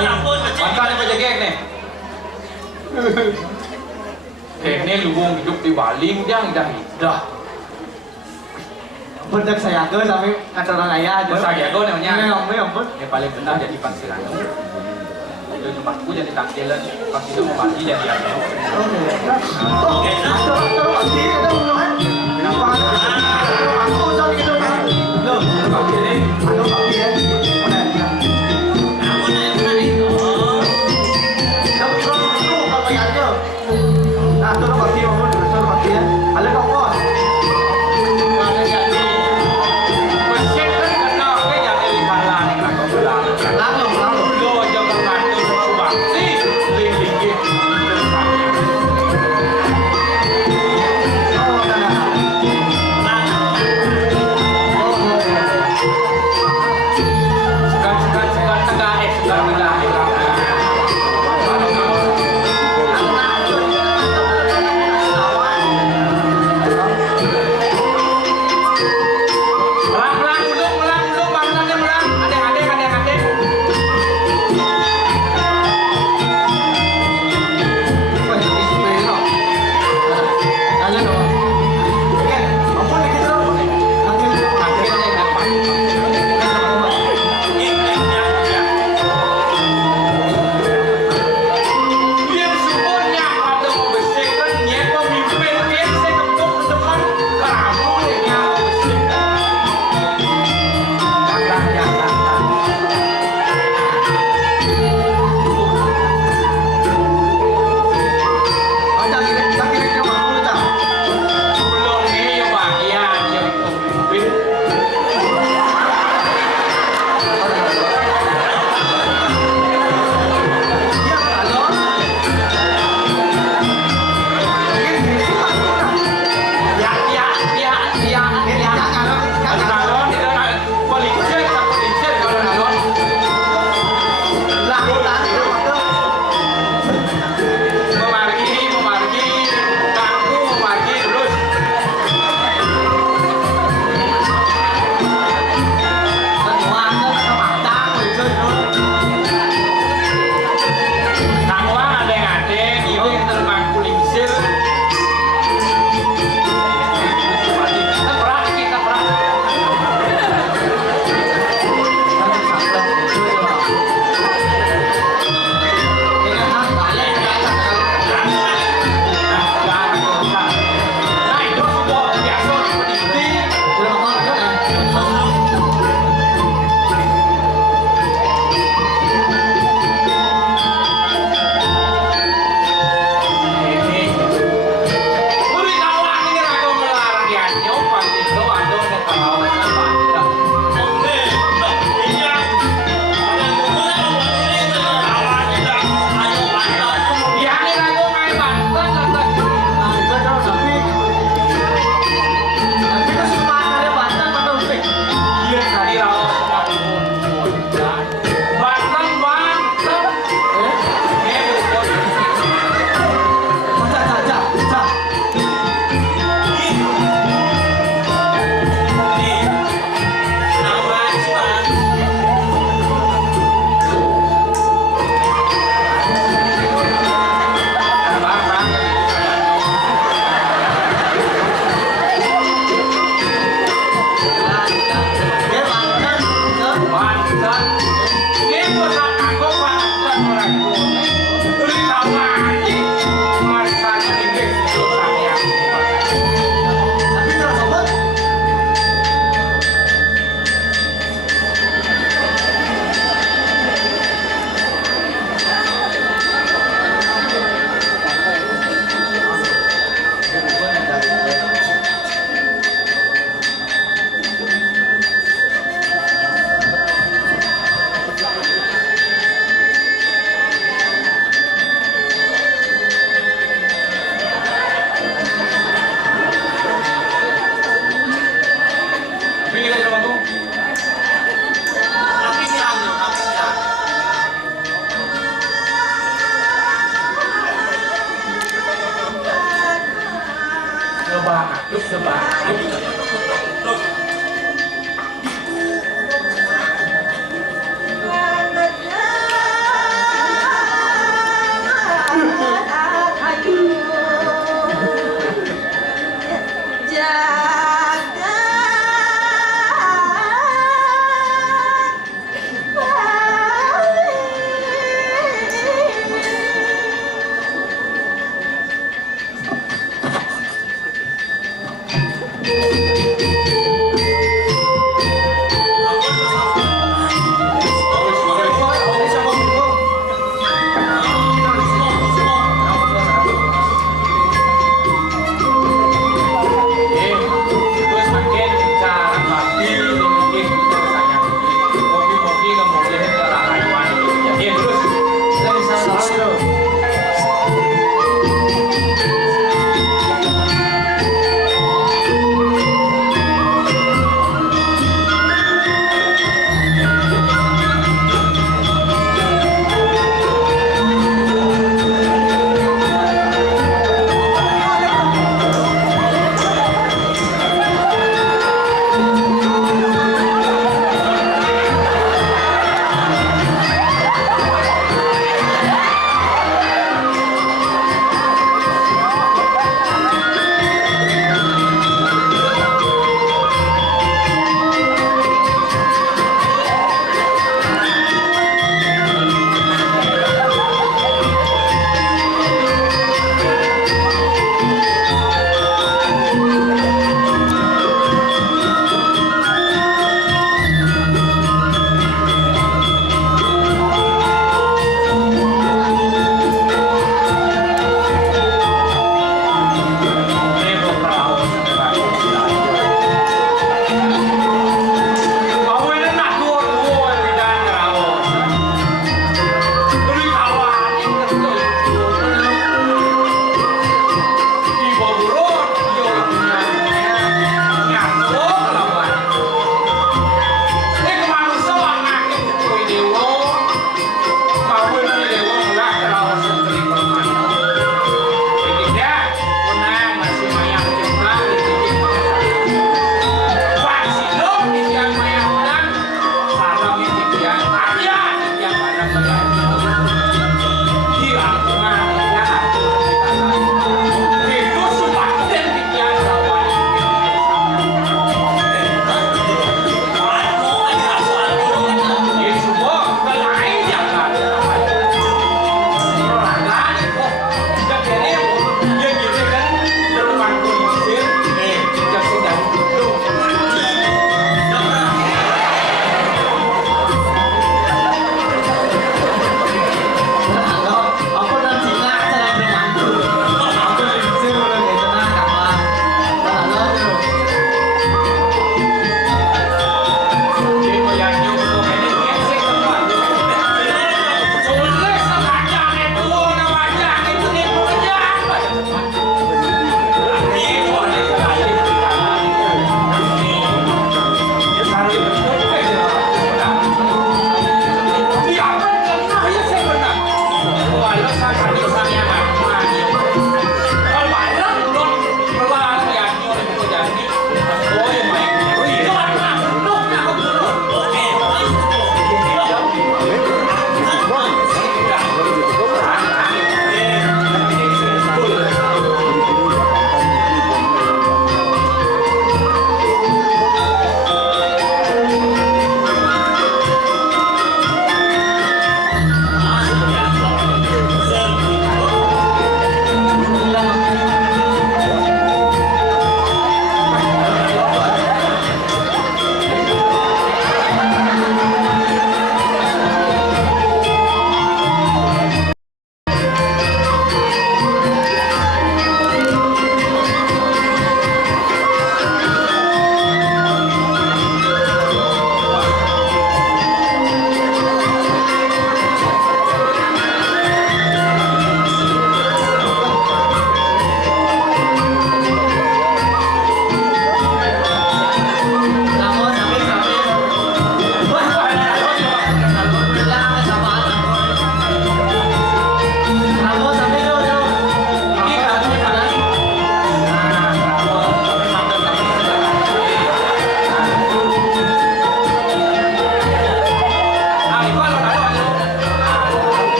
Ampun, macam Makan apa jegek nih? Kayaknya luwung hidup di Bali yang dah hidah. bener saya ke sampai acara raya aja. Saya ke namanya. Memang. Yang paling benar jadi pangsilan. Itu tempatku jadi tampilan. Pas itu mau mandi jadi apa? Oh, terus pasti ada hubungan. Kenapa? Aku usah gitu kan. Loh, pasti ini. Aduh, pasti ya. aku nak itu. Terus apa yang ada? Nah, terus pasti ya. Ada kau bos. Ada jadi. Mesin kan kena ke jadi lihalan yang nak belah. Lalu. Lo jangan ngatur subang. Ringgit. Oh, sebab Thank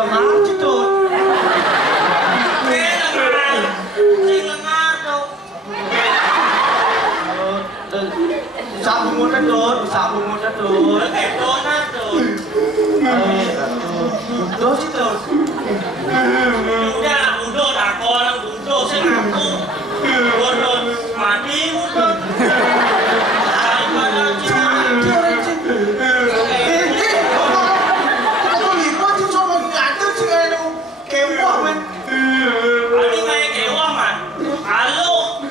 lengar cedot. Sing lengar dong. Sabung mo cedot, sabung mo cedot. Kayak donat tuh. Udah cedot. Udah aku orang udah sing aku. Udah mati udah. Daripada Ani kayak kewa man. Halo.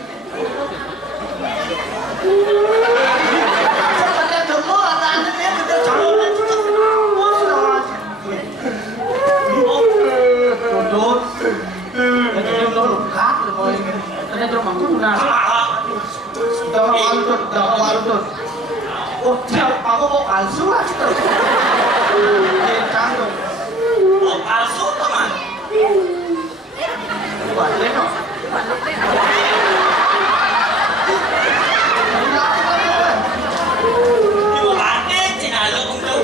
Oh, palsu teman. Ibu batik cina lo untuk.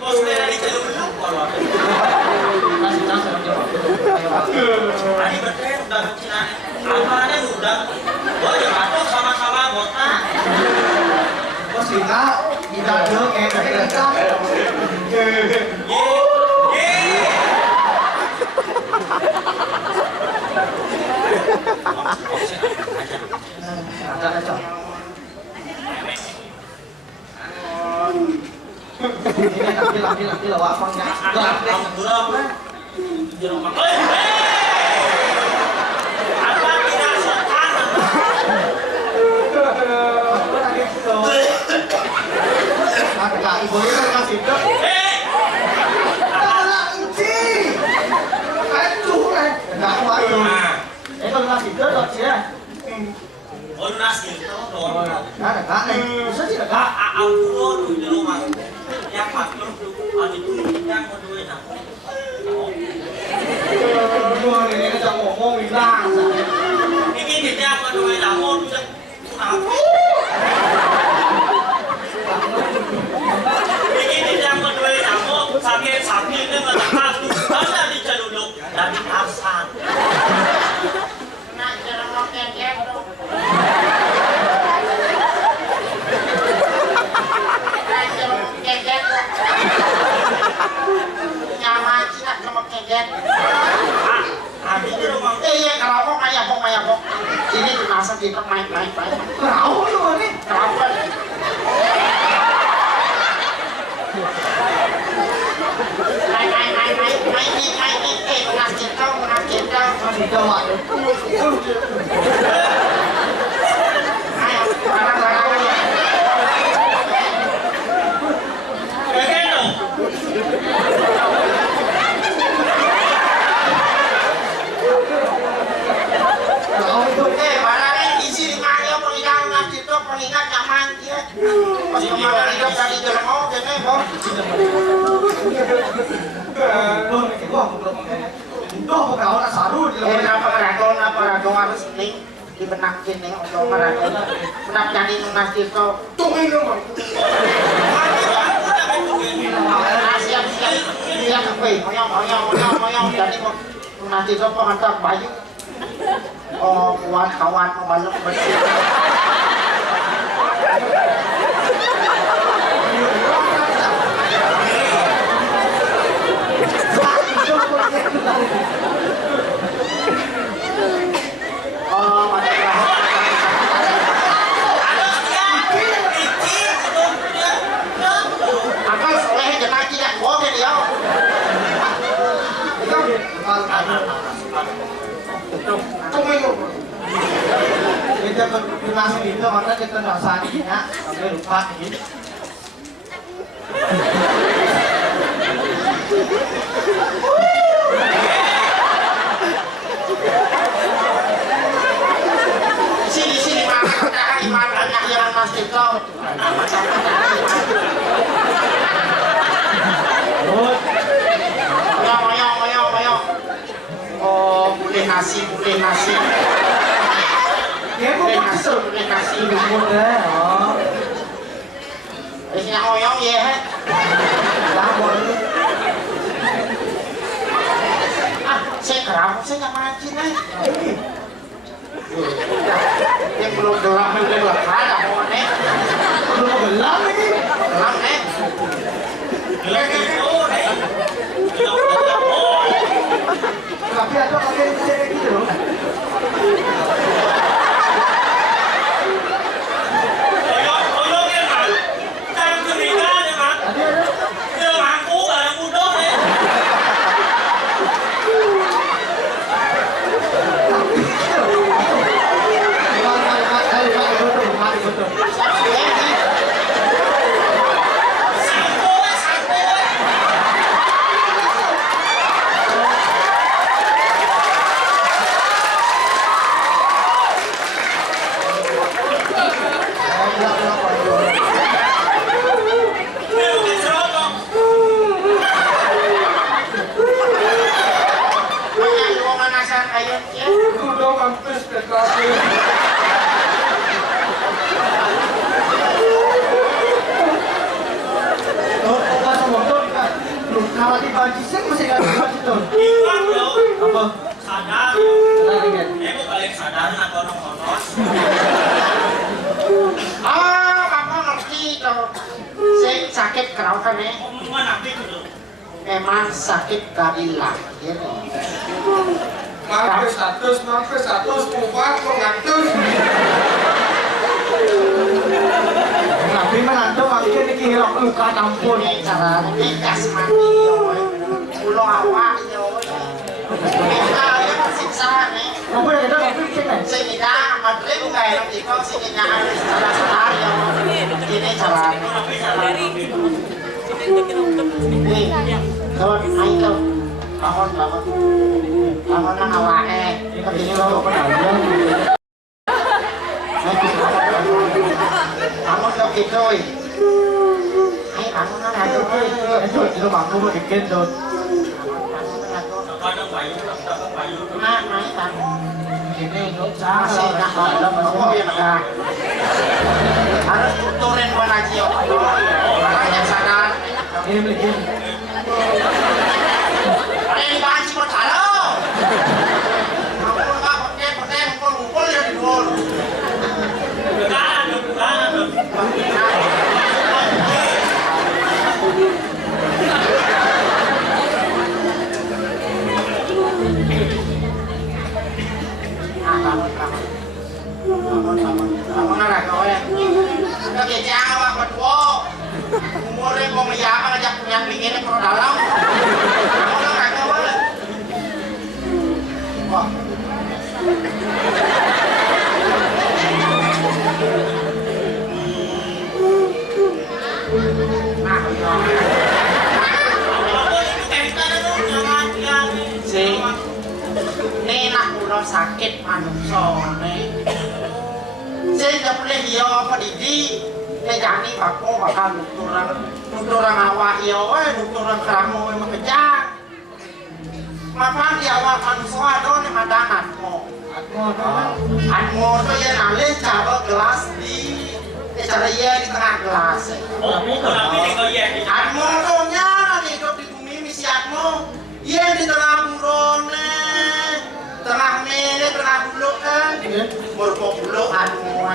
Bos dari jalur lu kalau. Ani betul udah cina. Apa ada udah. Oh ya masuk sama-sama botak. Bos kita ada kayak Apa tidak sopan? Oh nasi itu dong. Ampun di rumah. Yang maklum tuh ada tuh yang mau duit aku. Ini dia mau duit aku tuh. Ini dia mau duit aku sakit itu nggak dapat. Karena diceluduk dari pasar. Nak jeruk kecek dong. Nyaman sih nak sama keket. Ada di rumah. Iya kerapok ayah pok. Ini dimasak di main. Kerau lu ini. Kerapok. Main. Ngasih kau. Masih jawab. Ayo, barang. Keket dong. Barangnya isi di mana pengingat nyaman dia. Pas kemarin hidup tadi jelmo gini bos. Kenapa ragon harus nih dibenakin nih untuk maraton. Kenapa jadi lunas itu? Tungguin dong. Siap. Dia kepe. Moyong. Jadi lunas itu pengantar bayu. Oh kuat kawan membalok bersih. Oh, ada apa soleh jangan tidak boleh dia. Kita berkasi itu maka kita rasanya sampai lupa ini. Sini mana iman yang masih kau. Moyong. Oh, boleh mulai nasi. Dia kok maksud Mulai nasi. mudah. Oh, Wis oyong ya. lapor. Saya kerap, saya nggak mancing yang belum gelap, belum lekat, mau nih, Belum gelap ini. gelap nih. Tapi ada pakai cewek gitu. Udah mampus dekati. Pas motor kan. Kalau di banci sih masih nggak bisa itu. Apa? Sadar. Sadar kan? Aku balik sadar atau nongkonos. Apa ngerti dong? Saya sakit keraukan nih. Omongan nabi itu. Memang sakit dari lahir. Mampus 100, buat mengatur. Tapi menantu makin ini hilok luka tampun. Ini cara nikas mati yo. Pulau awak yo. Kita yang tersiksa nih. Apa yang kita mampir kita? Saya kita madre nggak enak di kau sih harus salah yo. Ini cara. Nih, kalau naik tuh bangun. Bangun nang awake. Ini lo penajam. Bangun dong gitu. Hai bangun nang ada Itu itu mampu bikin tuh. Kadang bayu, kadang bayu. Naik bangun. Ini Masih nak ada apa ya nak? Harus tuturin mana cio. Orang yang sadar. ini bikin. Ini banci bertalo. Aku nggak pakai ngumpul ya di luar. Bangun anak kau ya. Sudah kejang awak berdua. Umurnya kau meyama ngajak yang dingin ke dalam. Bangun anak kau ya. Wah. Sing nenak kula sakit manungsa nih. Sing boleh yo apa didi jani bako bakal nuturang awak yo nuturang kramu mekejang. Mapang di awak manungsa ado ne madangatmu. Atmo to ya nale coba gelas di cara ya di tengah gelas. Atmo to nya hidup di bumi misi atmo. Iya di tengah burone, tengah mele, tengah buluk kan, merupakan buluk anu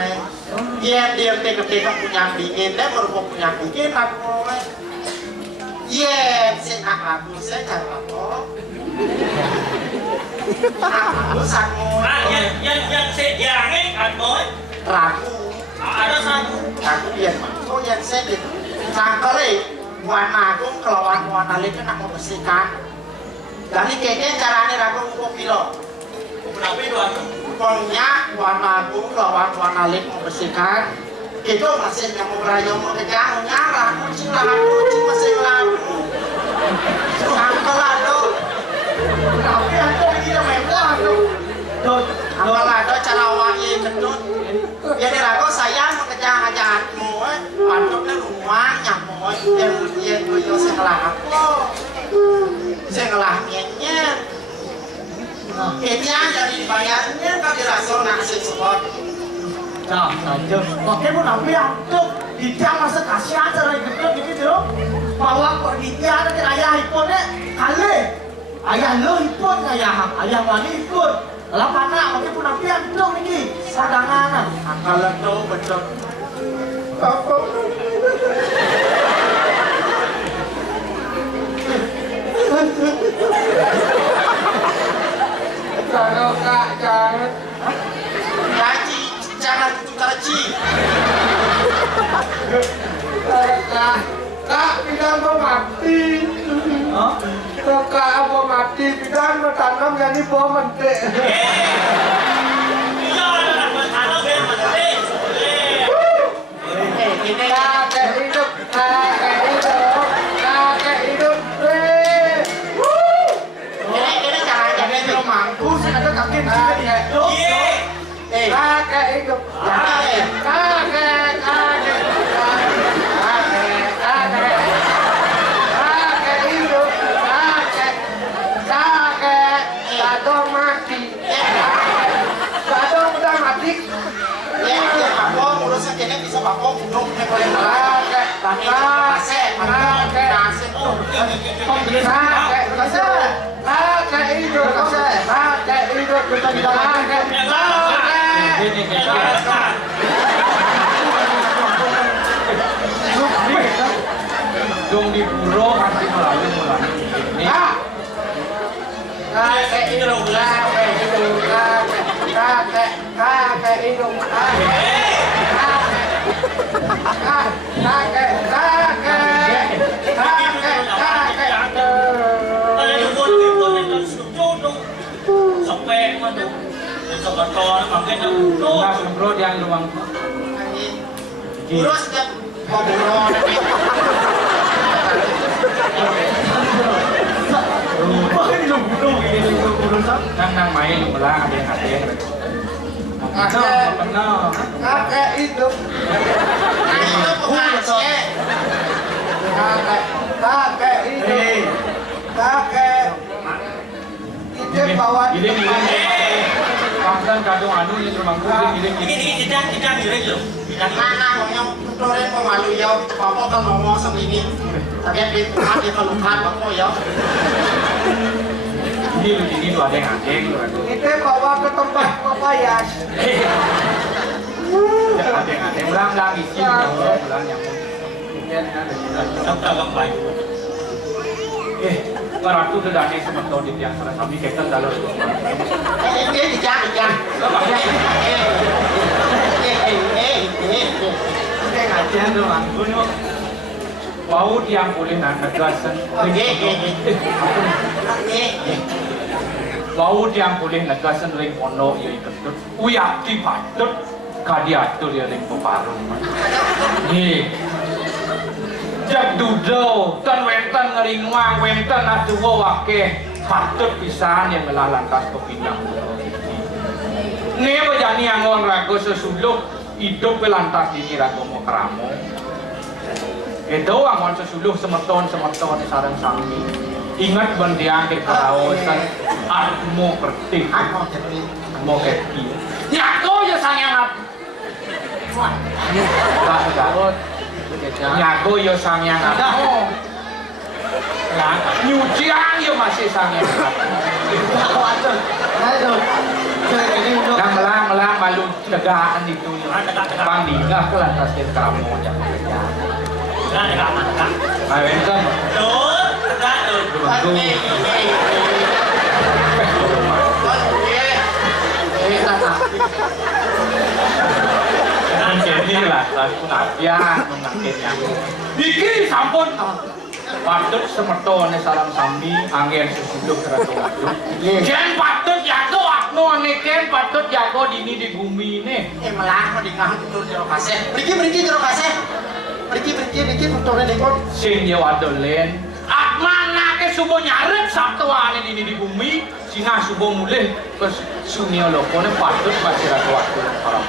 Iya dia tengok punya dingin, dia merupakan punya dingin aku Iya, saya aku saya cara apa? Aku sangu. Yang sedianya atau Ragu. ada satu. Aku biar oh yang saya cangkele warna aku kelawan warna lain kan aku bersihkan. Jadi kayaknya caranya ragu ukur kilo. Kenapa itu aku? Pokoknya warna aku lawan warna lain mau bersihkan. Itu mesin yang mau berayo mau kejar nyara kucing lah kucing mesin lalu. Angkel ado. Tapi aku ini udah mewah tuh. Tuh, Angkel ado cara wangi kentut. Jadi ragu sayang mau kejar ajaatmu. Pantuknya rumah nyamuk. Dia tuh sekolah aku. Saya ngelahnya Etiang jadi dibayarnya kaki rasul nasib sepot. Nah, saja. Pakai pun apa yang tuh dia masa kasih aja lagi gitu bawa kok dia nanti ayah ikonnya kali ayah lo ikut ayah wali ikut lah mana pakai pun apa yang tuh ini sadangan Kalau tuh betul. Jangan kak, jangan. Gaji, jangan cara ci. Kak, kita mau mati. Kak, mau mati. Kita mau tanam jadi bom mati. iya anak tanam ya mati Kakek hidup, kakek hidup, kakek hidup. Ini jangan jadi romangku. Ada kakek di sini. Kakek hidup, kakek, kakek, kakek, kakek hidup, kakek, kakek, gadong mati, gadong udah mati, Ya, bakong urusan kene bisa bakong gunung nih paling berat. kakek, kakek, kakek, kakek hidup, kakek hidup, kakek, Dong di puro nanti melalui ini. Kakek hidup, kakek hidup, kakek, kakek hidup, kakek, ada dukun yang setuju sampai mana sebentar makanya Nah, bro yang luang. Urus tiap ngobrol nih. Nang main belang ada. kakek hidup, Nah itu pengajian. kakek hidup, kakek hidup bawa Ini Kawasan kadung anu yang rumahku ini kita direk loh Mana yang tutorin pemalu ya, bapak kan ngomong sendiri. Tapi di hati keluhan bapak ya. ini tuh ada yang anjing tuh. itu bawa ke tempat pepayas. Ada yang anjing belang isi belang yang kita baik Karatu udah aneh sementara di tiang salah kami kita dalam Ini dijang. ngajian tuh anggun bau tiang boleh negarasan bau tiang boleh negarasan ring ono ya ikut uyak di patut kadiatur ya ring peparung nih jak duduk kan wenten ngeringwang wenten aduwa wake patut pisan yang ngelalantas kepindang ini bejani angon rago sesuluk hidup lantas ini rago mau keramo itu angon sesuluk semeton sarang sami ingat bendiang ke kerawasan atmo kertik atmo kerti nyako ya sangat Nyago yo sangyang aku. Nyucian yo masih sangyang aku. Melang malu tegakan itu. Panggillah ke lantas ke kamu jangan kerja. Ayo kan. Inilah lagu nabian mengangkitnya. Diki sampun. Patut semertone salam sambi angin sesuluk keratu waduk. Jen patut jago akno angin patut jago dini di bumi ini. Melang di ngah tutur jero kasih. Pergi jero kasih. Pergi tuturnya dekon. Sing yo adolen. Mana ke subuh nyaret sabtu ane dini di bumi. Singa subuh mulih ke sunio lokone patut masih ratu waduk para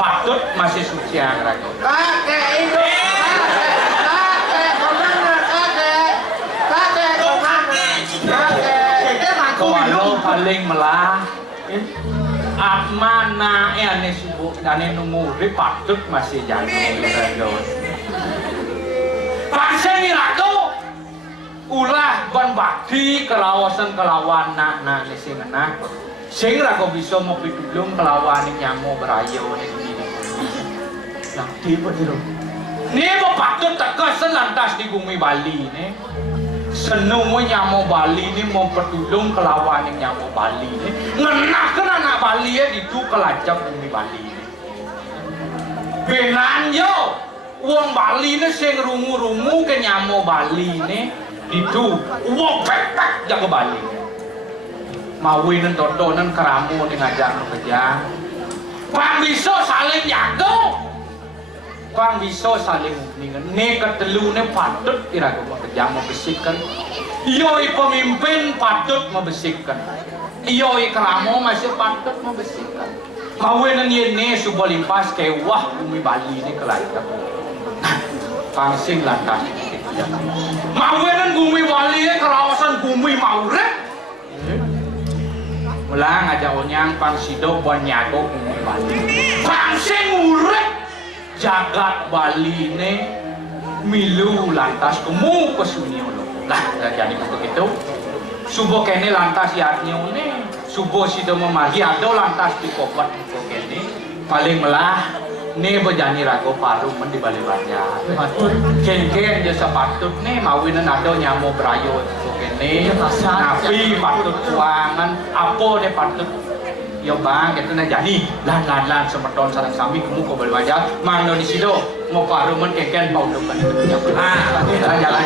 patut masih suci yang ragu. Kakek hidup, kakek kemana kakek, kakek kemana kakek, kawalo paling melah. Mana ane subuh dane numuri patut masih jangan ragon. Panseng irago ulah ban bakti kelawasan kelawan nak sing nah. Sing rago bisa mau pitulung kelawan nyamo berayo ini. Lah tiba diro. Ni mo patut tegasan lantas di bumi Bali ni. Senung nyamo Bali ni mau petulung kelawan nyamo Bali ni. Ngenakan anak Bali ya itu kelacak bumi Bali ni. Benan yo, uang Bali ni sing rungu-rungu ke nyamo Bali ni. Itu uang pepek jaga Bali. Mawin tontonan keramu ni ngajak kerja. Pang bisa saling jago. Pang bisa saling hubungan. Ni ketelu ni patut irago kerja membersihkan. Ioi pemimpin patut membersihkan. Ioi keramu masih patut membersihkan. Mawin ni subuh limpas kewah bumi Bali ni kelacak. Pangsing lantas. Mawin bumi Bali ni kerawasan bumi Maurek. Mulang aja onyang pangsido buat nyago bumi Bali. Pangsing urek jagat Bali ne milu lantas kemu kesunio lah jadi begitu. Subuh kene lantas yatnyo ne subuh sido memahi ado lantas dikopat kene paling melah ne bejani rago paru men di Bali Banjar. Ken-ken jasa patut ne mawinan ado nyamo brayo kene napi patut kuangan apa ne patut yo bang itu na jadi lan semeton sareng sami kemu ko Bali Banjar mangno di sido mau paru men ken pau depan jalan